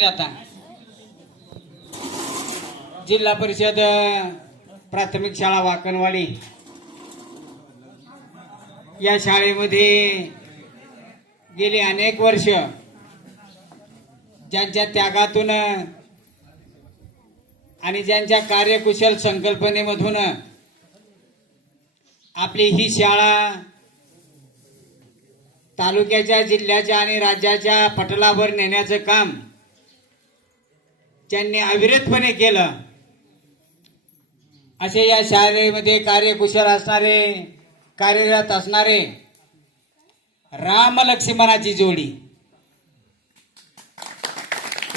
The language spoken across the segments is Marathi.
जाता जिल्हा परिषद प्राथमिक शाळा वाकणवाडी या शाळेमध्ये गेली अनेक वर्ष ज्यांच्या त्यागातून आणि ज्यांच्या कार्यकुशल संकल्पनेमधून आपली ही शाळा तालुक्याच्या जिल्ह्याच्या आणि राज्याच्या पटलावर नेण्याचं काम त्यांनी अविरतपणे केलं। असे या शाळेमध्ये कार्यकुशल असणारे कार्यरत असणारे राम लक्ष्मणाची जोडी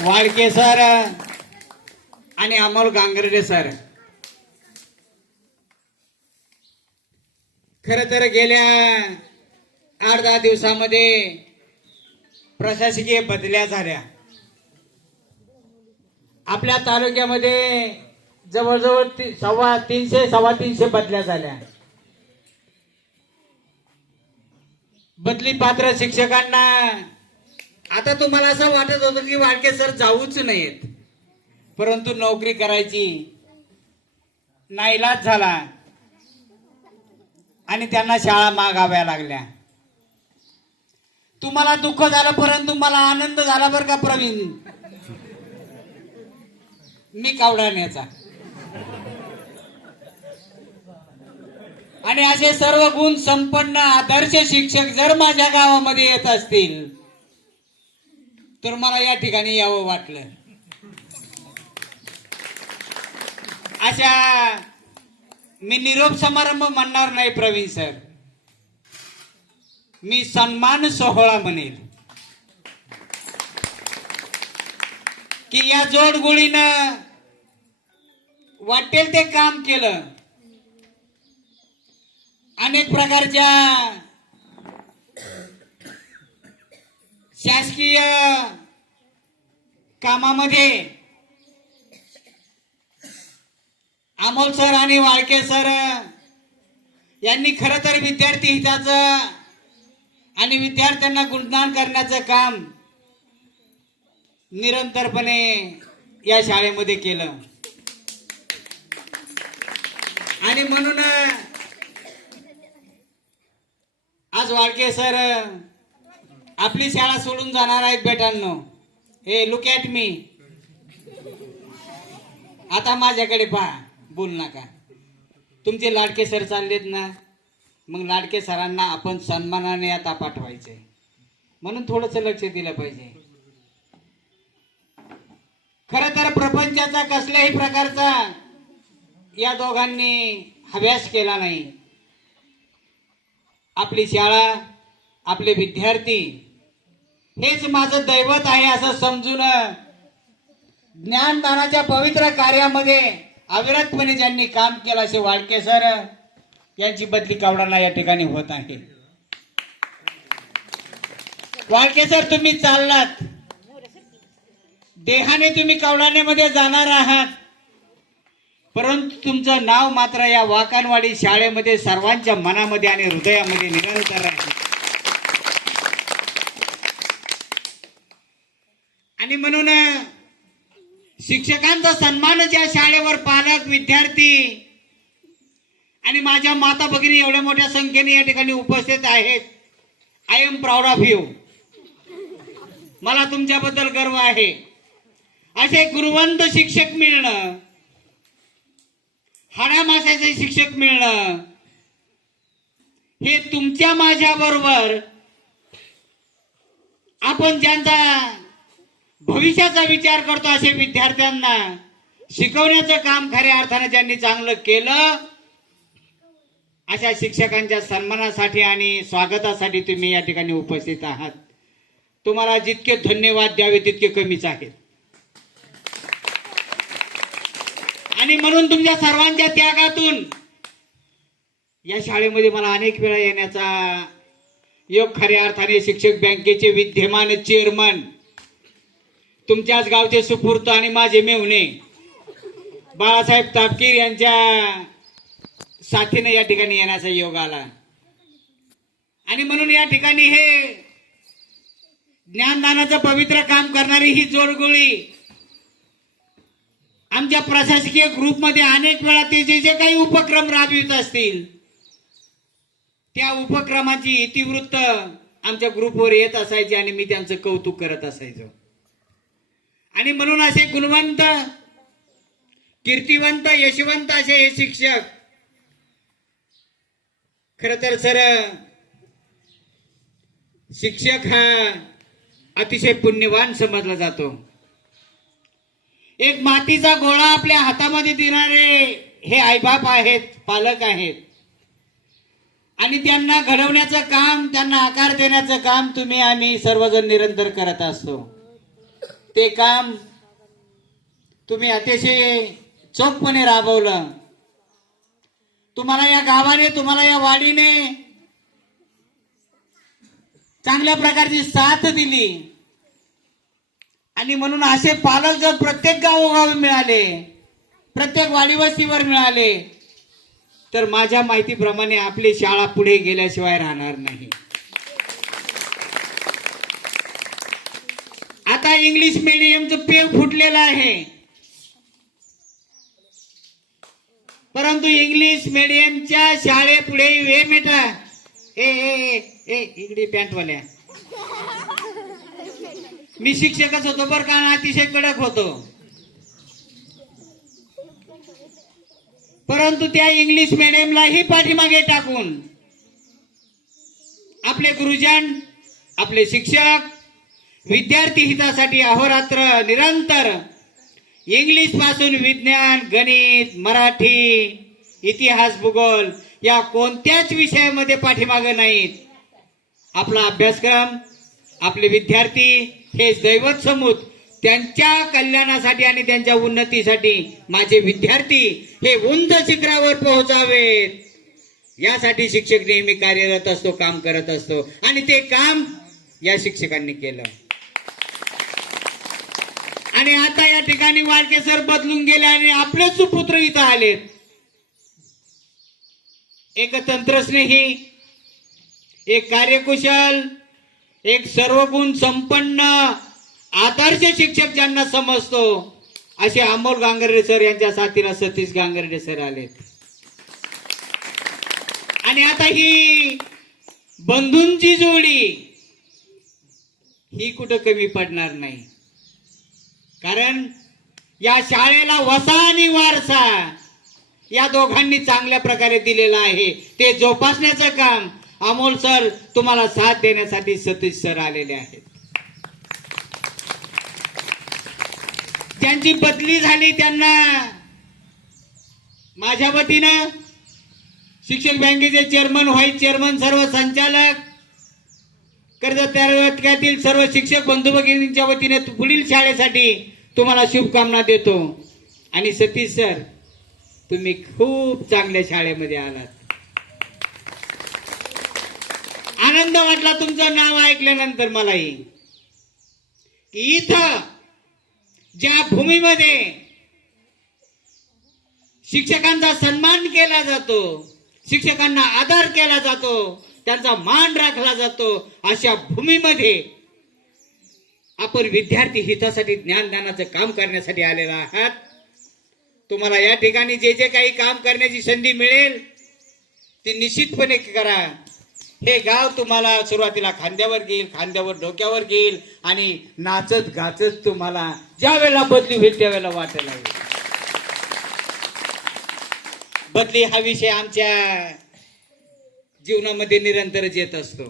वाळके सर आणि अमोल गांगर्डे सर खरं तर गेल्या 8-10 दिवसामध्ये प्रशासकीय बदल्या झाल्या। आपल्या तालुक्यामध्ये जवळजवळ 350-350 बदल्या झाल्या। बदली पात्र शिक्षकांना आता तुम्हाला असं वाटत होतं की वाळके सर जाऊच नयेत, परंतु नोकरी करायची नाईलाज झाला आणि त्यांना शाळा मागाव्या लागल्या। तुम्हाला दुःख झालं परंतु मला आनंद झाला बरं का प्रवीण, मी कावडाण्याचा। आणि असे सर्व गुण संपन्न आदर्श शिक्षक जर माझ्या गावामध्ये येत असतील तर मला या ठिकाणी यावं वाटलं। अशा मी निरोप समारंभ म्हणणार नाही प्रवीण सर, मी सन्मान सोहळा म्हणेल की या जोडगोळीनं वाटेल ते काम केलं। अनेक प्रकारच्या शासकीय कामामध्ये अमोल सर आणि वाळके सर यांनी खरं तर विद्यार्थी हिताचं आणि विद्यार्थ्यांना गुणगान करण्याचं काम निरंतरपणे या शाळेमध्ये केलं। आणि म्हणून आज वाळके सर आपली शाळा सोडून जाणार आहेत बेटांनो। हे लुक ॲट मी, आता माझ्याकडे पहा, बोल नका। तुमचे लाडके सर चाललेत ना, मग लाडके सरांना आपण सन्मानाने आता पाठवायचंय, म्हणून थोडंसं लक्ष दिलं पाहिजे। खरं तर प्रपंचाचा कसल्याही प्रकारचा या दोघांनी हव्यास केला नाही। आपली शाळा, आपले विद्यार्थी हेच माझं दैवत आहे असं समजून ज्ञानदानाच्या पवित्र कार्यामध्ये अविरतपणे ज्यांनी काम केलं असे वाळके सर यांची बदली कावडाला या ठिकाणी होत आहे। वाळके सर तुम्ही चाललात, देहाने तुम्ही कावडाण्यामध्ये जाणार आहात, परंतु तुमचं नाव मात्र या वाकणवाडी शाळेमध्ये सर्वांच्या मनामध्ये आणि हृदयामध्ये निरंतर आहे। आणि म्हणून शिक्षकांचा सन्मान ज्या शाळेवर पालक, विद्यार्थी आणि माझ्या माता भगिनी एवढ्या मोठ्या संख्येने या ठिकाणी उपस्थित आहेत, I am proud of you. मला तुमच्याबद्दल गर्व आहे। असे गुणवंत शिक्षक मिळणं, हाडामासाचे शिक्षक मिळणं, हे तुमच्या माझ्या बरोबर आपण ज्यांचा भविष्याचा विचार करतो असे विद्यार्थ्यांना शिकवण्याचं काम खऱ्या अर्थाने ज्यांनी चांगलं केलं, अशा शिक्षकांच्या सन्मानासाठी आणि स्वागतासाठी तुम्ही या ठिकाणी उपस्थित आहात। तुम्हाला जितके धन्यवाद द्यावे तितके कमीच आहेत। आणि म्हणून तुमच्या सर्वांच्या त्यागातून या शाळेमध्ये मला अनेक वेळा येण्याचा योग खऱ्या अर्थाने शिक्षक बँकेचे विद्यमान चेअरमन, तुमच्याच गावचे सुपूर्त आणि माझे मेहुणे बाळासाहेब तापकीर यांच्या साथीने या ठिकाणी येण्याचा योग आला। आणि म्हणून या ठिकाणी हे ज्ञानदानाचं पवित्र काम करणारी ही जोडगोळी आमच्या प्रशासकीय ग्रुपमध्ये अनेक वेळा ते जे जे काही उपक्रम राबवित असतील त्या उपक्रमाची इतिवृत्त आमच्या ग्रुपवर येत असायची आणि मी त्यांचं कौतुक करत असायचो. आणि म्हणून असे गुणवंत, कीर्तिवंत, यशवंत असे हे शिक्षक खर तर सर, शिक्षक हा अतिशय पुण्यवान समजला जातो. एक मातीचा गोळा आपल्या हातामध्ये देणारे हे आईबाप आहेत, पालक आहेत. आणि त्यांना घडवण्याचं काम, त्यांना आकार देण्याचं काम तुम्ही आम्ही सर्वजण निरंतर करत असतो. ते काम तुम्ही अतिशय चोखपणे राबवलं. तुम्हाला या गावाने, तुम्हाला या वाडीने चांगल्या प्रकारची साथ दिली. आणि म्हणून असे पालक जर प्रत्येक गावोगावी मिळाले, प्रत्येक वाडीवस्तीवर मिळाले, तर माझ्या माहितीप्रमाणे आपली शाळा पुढे गेल्याशिवाय राहणार नाही. आता इंग्लिश मीडियमचं पेव फुटलेलं आहे, परंतु इंग्लिश मीडियमच्या शाळेपुढे वे मिटा इकडे पॅन्टवाल्या, मी शिक्षकच होतो बरं का, अतिशय कडक होतो. परंतु त्या इंग्लिश मीडियमलाही पाठीमागे टाकून आपले गुरुजन, आपले शिक्षक विद्यार्थी हितासाठी अहोरात्र निरंतर इंग्लिश पासून विज्ञान, गणित, मराठी, इतिहास, भूगोल या कोणत्याच विषयामध्ये पाठीमागे नाहीत. आपला अभ्यासक्रम, आपले विद्यार्थी हे दैवत समूत त्यांच्या कल्याणासाठी आणि त्यांच्या उन्नतीसाठी माझे विद्यार्थी हे उंच शिखरावर पोहोचावेत यासाठी शिक्षक नेहमी कार्यरत असतो, काम करत असतो. आणि ते काम या शिक्षकांनी केलं. आणि आता या ठिकाणी वाडके सर बदलून गेले आणि आपले सुपुत्र इथं आलेत. एक तंत्रस्नेही, एक कार्यकुशल, एक सर्वगुण संपन्न आदर्श शिक्षक ज्यांना समजतो असे अमोल गांगर्डे सर यांच्या साथीला सतीश गांगर्डे सर आलेत. आणि आता ही बंधूंची जोडी ही कुठं कमी पडणार नाही. कारण या शाळेला वसा आणि वारसा या दोघांनी चांगल्या प्रकारे दिलेला आहे. ते जोपासण्याचं काम अमोल सर, तुम्हाला साथ देण्यासाठी सतीश सर आलेले आहेत. ज्यांची बदली झाली त्यांना माझ्या वतीनं, शिक्षक बँकेचे चेअरमन, व्हाईस चेअरमन, सर्व संचालक, कर्जत तालुक्यातील सर्व शिक्षक बंधू भगिनींच्या वतीने पुढील शाळेसाठी तुम्हाला शुभकामना देतो. आणि सतीश सर, तुम्ही खूप चांगल्या शाळेमध्ये आलात. आनंद वाटला तुमचं नाव ऐकल्यानंतर मलाही. इथं ज्या भूमीमध्ये शिक्षकांचा सन्मान केला जातो, शिक्षकांना आदर केला जातो, त्यांचा मान राखला जातो, अशा भूमीमध्ये आपण विद्यार्थी हितासाठी ज्ञानदानाचं काम करण्यासाठी आलेला आहात. तुम्हाला या ठिकाणी जे जे काही काम करण्याची संधी मिळेल ती निश्चितपणे करा. हे गाव तुम्हाला सुरुवातीला खांद्यावर घेईल, खांद्यावर डोक्यावर घेईल आणि नाचत गाचत तुम्हाला ज्या वेळेला बदली होईल त्यावेळेला वाटायला लागेल. बदली हा विषय आमच्या जीवनामध्ये निरंतरच येत असतो.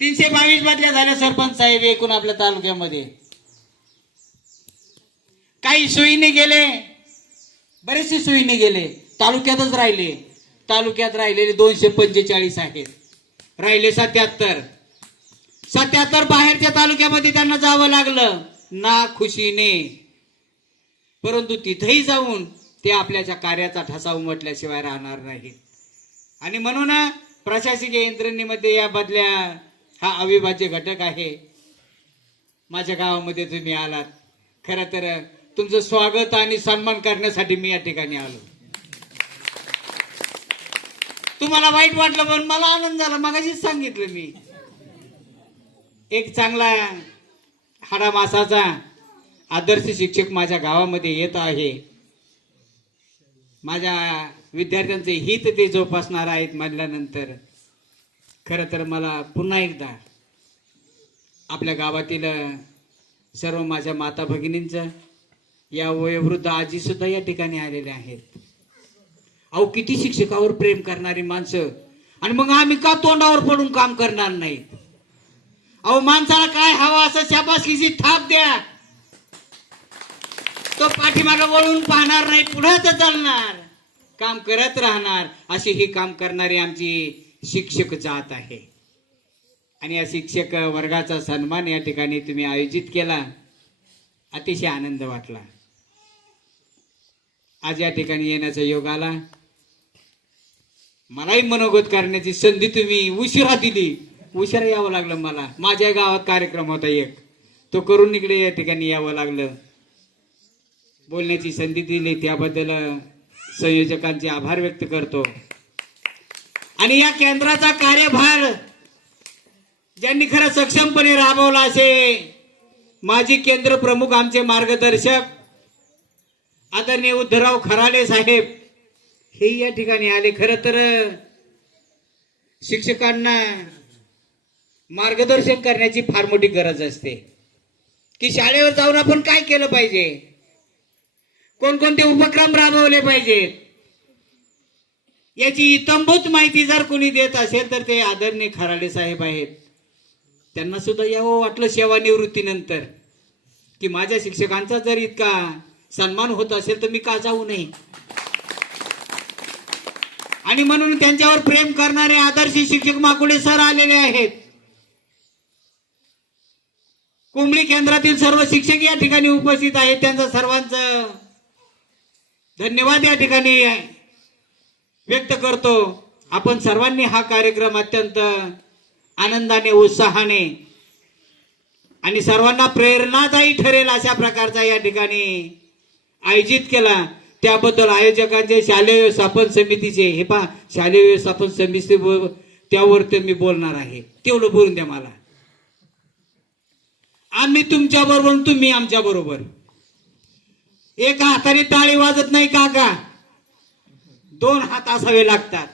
322 बदल्या झाल्या सरपंच साहेब एकूण आपल्या तालुक्यामध्ये. काही सोयीने गेले, बरेचसे सोयीने गेले, तालुक्यातच राहिले. तालुक्यात राहिलेले 245 आहेत, राहिले 77 बाहेरच्या तालुक्यामध्ये त्यांना जावं लागलं ना खुशीने. परंतु तिथेही जाऊन ते आपल्याच्या कार्याचा ठसा उमटल्याशिवाय राहणार नाही. आणि म्हणून प्रशासकीय यंत्रणेमध्ये या बदल्या हा अविभाज्य घटक आहे. माझ्या गावामध्ये तुम्ही आलात, खरं तर तुमचं स्वागत आणि सन्मान करण्यासाठी मी या ठिकाणी आलो. तुम्हाला वाईट वाटलं पण मला आनंद झाला. मगाशीच सांगितलं मी, एक चांगला हाडामासाचा आदर्श शिक्षक माझ्या गावामध्ये येत आहे. माझ्या विद्यार्थ्यांचे हित ते जोपासणार आहेत म्हटल्यानंतर खरं तर मला पुन्हा एकदा आपल्या गावातील सर्व माझ्या माता भगिनींचं, या वयोवृद्ध आजी सुद्धा या ठिकाणी आलेले आहेत. अहो किती शिक्षकावर प्रेम करणारी माणसं, आणि मग आम्ही का तोंडावर पडून काम करणार नाहीत? अहो माणसाला काय हवा असं शाबासकीची थाप द्या, तो पाठीमागे वळून पाहणार नाही, पुढेच चालणार, काम करत राहणार. अशी ही काम करणारी आमची शिक्षक जात आहे. आणि या शिक्षक वर्गाचा सन्मान या ठिकाणी तुम्ही आयोजित केला, अतिशय आनंद वाटला. आज या ठिकाणी येण्याचा योग आला. मलाही मनोगत करण्याची संधी तुम्ही उशिरा दिली. उशिरा यावं लागलं मला. माझ्या गावात कार्यक्रम होता एक, तो करून इकडे या ठिकाणी यावं लागलं. बोलण्याची संधी दिली त्याबद्दल संयोजकांचे आभार व्यक्त करतो. आणि या केंद्राचा कार्यभार ज्यांनी खरं सक्षमपणे राबवला असे माजी केंद्र प्रमुख आमचे मार्गदर्शक आदरणीय उद्धवराव खराडे साहेब हे या ठिकाणी आले. खरं तर शिक्षकांना मार्गदर्शन करण्याची फार मोठी गरज असते की शाळेवर जाऊन आपण काय केलं पाहिजे, कोणकोणते उपक्रम राबवले पाहिजेत, याची इतंभूत माहिती जर कोणी देत असेल तर ते आदरणीय खराडे साहेब आहेत. त्यांना सुद्धा यावं वाटलं सेवानिवृत्तीनंतर की माझ्या शिक्षकांचा जर इतका सन्मान होत असेल तर मी का जाऊ नये. आणि म्हणून त्यांच्यावर प्रेम करणारे आदर्श शिक्षक माकुडे सर आलेले आहेत. कुंबळी केंद्रातील सर्व शिक्षक या ठिकाणी उपस्थित आहेत. त्यांचं सर्वांचं धन्यवाद या ठिकाणी व्यक्त करतो. आपण सर्वांनी हा कार्यक्रम अत्यंत आनंदाने, उत्साहाने आणि सर्वांना प्रेरणादायी ठरेल अशा प्रकारचा या ठिकाणी आयोजित केला. त्याबद्दल आयोजकांचे, शालेय व्यवस्थापन समितीचे, हे पहा शालेय व्यवस्थापन समिती त्यावर तर मी बोलणार आहे, तेवढं बोलून द्या मला. आम्ही तुमच्या बरोबर, तुम्ही आमच्या बरोबर. एका हाताने टाळी वाजत नाही काका, दोन हात असावे लागतात.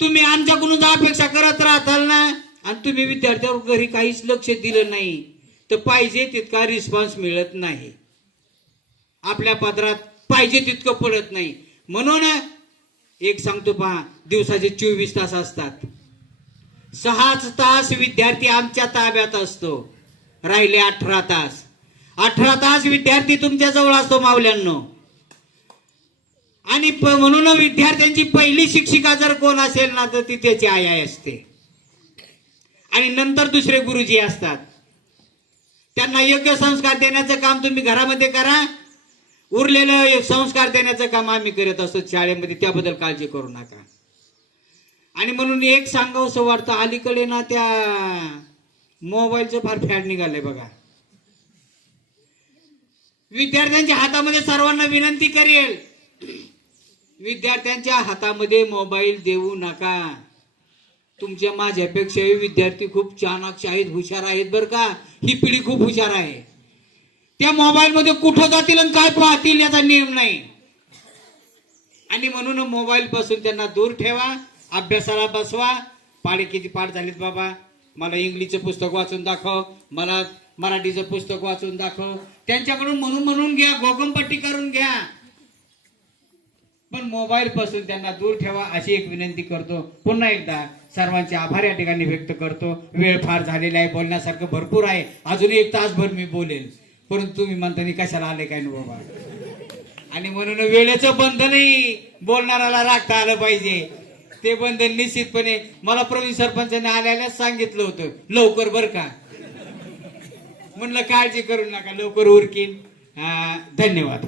तुम्ही आमच्याकडून अपेक्षा करत राहताल ना, आणि तुम्ही विद्यार्थ्यांवर घरी काहीच लक्ष दिलं नाही तर पाहिजे तितका रिस्पॉन्स मिळत नाही, आपल्या पदरात पाहिजे तितकं पडत नाही. म्हणून एक सांगतो पहा, दिवसाचे 24 तास असतात, 6 तास विद्यार्थी आमच्या ताब्यात असतो, राहिले 18 तास. 18 तास विद्यार्थी तुमच्या जवळ असतो मावल्यांनो. आणि म्हणून विद्यार्थ्यांची पहिली शिक्षिका जर कोण असेल ना तर ती त्याची आई असते. आणि नंतर दुसरे गुरुजी असतात. त्यांना योग्य संस्कार देण्याचं काम तुम्ही घरामध्ये करा, उरलेलं संस्कार देण्याचं काम आम्ही करत असतो शाळेमध्ये, त्याबद्दल काळजी करू नका. आणि म्हणून एक सांगावंसं वाटतं, अलीकडे ना त्या मोबाईलचं फार फॅड निघालंय बघा. विद्यार्थ्यांच्या हातामध्ये सर्वांना विनंती करेल, विद्यार्थ्यांच्या हातामध्ये मोबाईल देऊ नका. तुमच्या माझ्यापेक्षाही विद्यार्थी खूप चाणाक्ष आहेत, हुशार आहेत बरं का. ही पिढी खूप हुशार आहे. त्या मोबाईल मध्ये कुठं जातील आणि काय पाहतील याचा नियम नाही. आणि म्हणून मोबाईल पासून त्यांना दूर ठेवा, अभ्यासाला बसवा. पाढे किती पाठ झालीत बाबा, मला इंग्लिशचं पुस्तक वाचून दाखव, मला मराठीचं पुस्तक वाचून दाखव. त्यांच्याकडून म्हणून घ्या, घोकमपट्टी करून घ्या, पण मोबाईल पासून त्यांना दूर ठेवा अशी एक विनंती करतो. पुन्हा एकदा सर्वांचे आभार या ठिकाणी व्यक्त करतो. वेळ फार झालेला आहे, बोलण्यासारखं भरपूर आहे, अजून 1 तासभर मी बोलेल, परंतु तुम्ही म्हणता कशाला आले काय ना बाबा. आणि म्हणून वेळेचं बंधनही बोलणाऱ्याला राखता आलं पाहिजे. ते बंधन निश्चितपणे मला प्रवीण सरपंचाने आल्यालाच सांगितलं होतं, लवकर बर का. म्हणलं काळजी करू नका, लवकर उरकीन. धन्यवाद.